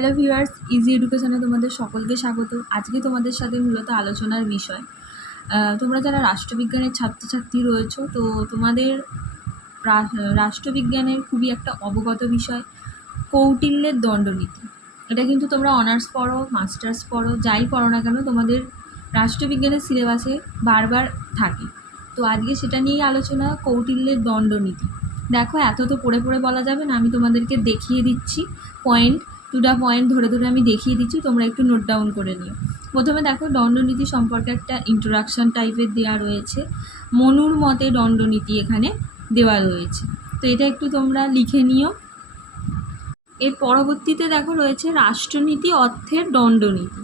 Hello viewers, easy এডুকেশনে তোমাদের সকলকে স্বাগত। আজকে তোমাদের সাথে মূলত আলোচনার বিষয়, তোমরা যারা রাষ্ট্রবিজ্ঞানের ছাত্রছাত্রী রয়েছো, তো তোমাদের রাষ্ট্রবিজ্ঞানের খুবই একটা অবগত বিষয় কৌটিল্যের দণ্ডনীতি। এটা কিন্তু তোমরা অনার্স পড়ো, মাস্টার্স পড়ো, যাই পড়ো না কেন, তোমাদের রাষ্ট্রবিজ্ঞানের সিলেবাসে বারবার থাকে। তো আজকে সেটা নিয়েই আলোচনা, কৌটিল্যের দণ্ডনীতি। দেখো, এত তো পড়ে পড়ে বলা যাবে না, আমি তোমাদেরকে দেখিয়ে দিচ্ছি পয়েন্ট টু দ্য পয়েন্ট ধরে ধরে আমি দেখিয়ে দিচ্ছি, তোমরা একটু নোট ডাউন করে নিও। প্রথমে দেখো, দণ্ডনীতি সম্পর্কে একটা ইন্ট্রোডাকশন টাইপের দেওয়া রয়েছে। মনুর মতে দণ্ডনীতি এখানে দেওয়া রয়েছে, তো এটা একটু তোমরা লিখে নিও। এর পরবর্তীতে দেখো রয়েছে রাষ্ট্রনীতি অর্থের দণ্ডনীতি।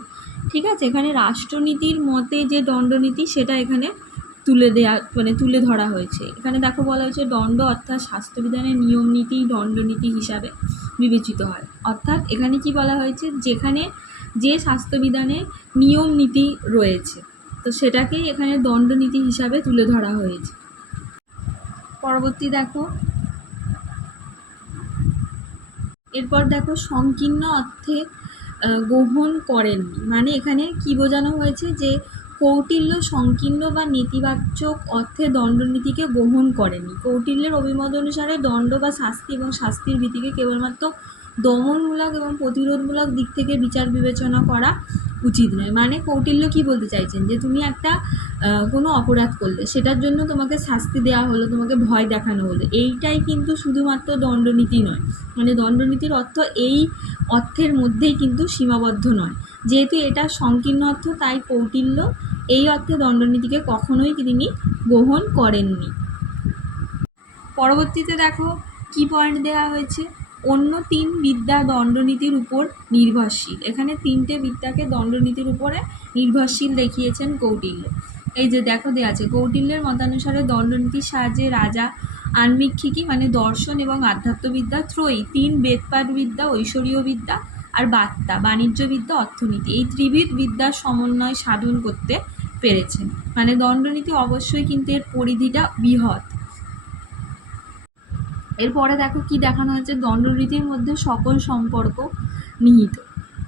ঠিক আছে, এখানে রাষ্ট্রনীতির মতে যে দণ্ডনীতি সেটা এখানে তুলে ধরা হয়েছে। এখানে দেখো বলা হয়েছে দণ্ড অর্থাৎ স্বাস্থ্যবিধানের নিয়ম নীতি দণ্ডনীতি হিসাবে বিবেচিত হয়। অর্থাৎ এখানে কি বলা হয়েছে, যেখানে যে স্বাস্থ্যবিধানে নিয়ম নীতি রয়েছে, তো সেটাকেই এখানে দণ্ডনীতি হিসাবে তুলে ধরা হয়েছে। পরবর্তী দেখো, এরপর দেখো সংকীর্ণ অর্থে গ্রহণ করেননি, মানে এখানে কি বোঝানো হয়েছে যে কৌটিল্য সংকীর্ণ বা নেতিবাচক অর্থে দণ্ডনীতিকে গ্রহণ করেনি। কৌটিল্যের অভিমত অনুসারে দণ্ড বা শাস্তি এবং শাস্তির ভিত্তিকে কেবলমাত্র দমনমূলক এবং প্রতিরোধমূলক দিক থেকে বিচার বিবেচনা করা উচিত নয়। মানে কৌটিল্য কি বলতে চাইছেন, যে তুমি একটা কোনো অপরাধ করলে, সেটার জন্য তোমাকে শাস্তি দেওয়া হলো, তোমাকে ভয় দেখানো হলো, এইটাই কিন্তু শুধুমাত্র দণ্ডনীতি নয়। মানে দণ্ডনীতির অর্থ এই অর্থের মধ্যেই কিন্তু সীমাবদ্ধ নয়। যেহেতু এটা সংকীর্ণ অর্থ, তাই কৌটিল্য এই অর্থে দণ্ডনীতিকে কখনোই তিনি গ্রহণ করেননি। পরবর্তীতে দেখো কি পয়েন্ট দেওয়া হয়েছে, অন্য তিন বিদ্যা দণ্ডনীতির উপর নির্ভরশীল। এখানে তিনটে বিদ্যাকে দণ্ডনীতির উপরে নির্ভরশীল দেখিয়েছেন কৌটিল্য। এই যে দেখো দেওয়া আছে, কৌটিল্যের মতানুসারে দণ্ডনীতির সাহায্যে রাজা আনবীক্ষিকী মানে দর্শন এবং আধ্যাত্মবিদ্যা ত্রয়ী, তিন বেদপাঠ বিদ্যা, ঐশ্বরীয় বিদ্যা আর বার্তা বাণিজ্য বিদ্যা, অর্থনীতি, এই ত্রিবিধ বিদ্যার সমন্বয় সাধন করতে পেরেছেন। মানে দণ্ডনীতি অবশ্যই কিন্তু এর পরিধিটা বৃহৎ। এরপরে দেখো কি দেখানো হয়েছে, দণ্ডনীতির মধ্যে সকল সম্পর্ক নিহিত।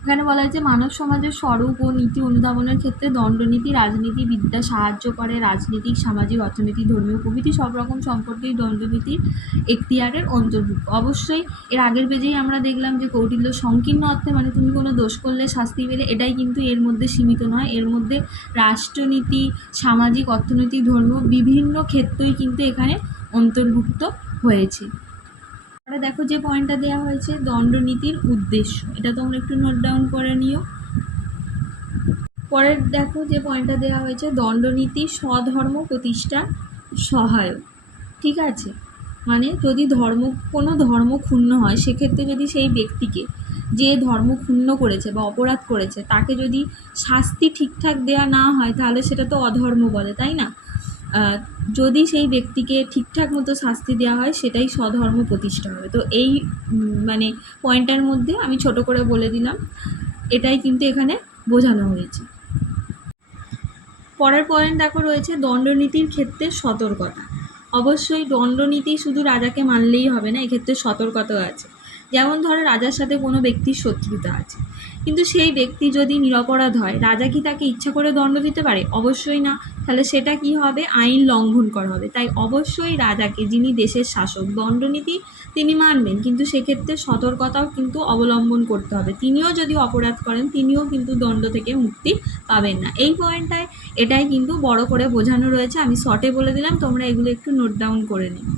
এখানে বলা হয়েছে মানব সমাজের স্বরূপ ও নীতি অনুধাবনের ক্ষেত্রে দণ্ডনীতি রাজনীতি বিদ্যা সাহায্য করে। রাজনীতিক, সামাজিক, অর্থনৈতিক, ধর্মীয় প্রভৃতি সব রকম সম্পর্কেই দণ্ডনীতির এখতিয়ারের অন্তর্ভুক্ত। অবশ্যই এর আগের পেজেই আমরা দেখলাম যে কৌটিল্য সংকীর্ণ অর্থে, মানে তুমি কোনো দোষ করলে শাস্তি পেলে, এটাই কিন্তু এর মধ্যে সীমিত নয়। এর মধ্যে রাষ্ট্রনীতি, সামাজিক, অর্থনৈতিক, ধর্মীয় বিভিন্ন ক্ষেত্রেই কিন্তু এখানে অন্তর্ভুক্ত হয়েছে। আমরা দেখো যে পয়েন্টটা দেওয়া হয়েছে দণ্ডনীতির উদ্দেশ্য, এটা তোমরা একটু নোট ডাউন করে নিও। পরের দেখো যে পয়েন্টটা দেওয়া হয়েছে দণ্ডনীতি স্বধর্ম প্রতিষ্ঠা সহায়ক। ঠিক আছে, মানে যদি কোনো ধর্ম ক্ষুণ্ণ হয়, সেক্ষেত্রে যদি সেই ব্যক্তিকে, যে ধর্ম ক্ষুণ্ণ করেছে বা অপরাধ করেছে, তাকে যদি শাস্তি ঠিকঠাক দেওয়া না হয়, তাহলে সেটা তো অধর্ম বলে, তাই না? যদি সেই ব্যক্তিকে ঠিকঠাক মতো শাস্তি দেওয়া হয়, সেটাই স্বধর্ম প্রতিষ্ঠা হবে। তো এই মানে পয়েন্টটার মধ্যে আমি ছোট করে বলে দিলাম, এটাই কিন্তু এখানে বোঝানো হয়েছে। পরের পয়েন্ট দেখো রয়েছে দণ্ডনীতির ক্ষেত্রে সতর্কতা। অবশ্যই দণ্ডনীতি শুধু রাজাকে মানলেই হবে না, এক্ষেত্রে সতর্কতাও আছে। যেমন ধরো রাজার সাথে কোনো ব্যক্তির শত্রুতা আছে, কিন্তু সেই ব্যক্তি যদি নিরপরাধ হয়, রাজা কি তাকে ইচ্ছা করে দণ্ড দিতে পারে? অবশ্যই না। তাহলে সেটা কি হবে? আইন লঙ্ঘন করা হবে। তাই অবশ্যই রাজাকে, যিনি দেশের শাসক, দণ্ডনীতি তিনি মানবেন, কিন্তু সেক্ষেত্রে সতর্কতাও কিন্তু অবলম্বন করতে হবে। তিনিও যদি অপরাধ করেন, তিনিও কিন্তু দণ্ড থেকে মুক্তি পাবেন না। এই পয়েন্টটায় এটাই কিন্তু বড় করে বোঝানো রয়েছে। আমি শর্টে বলে দিলাম, তোমরা এগুলো একটু নোট ডাউন করে নিও।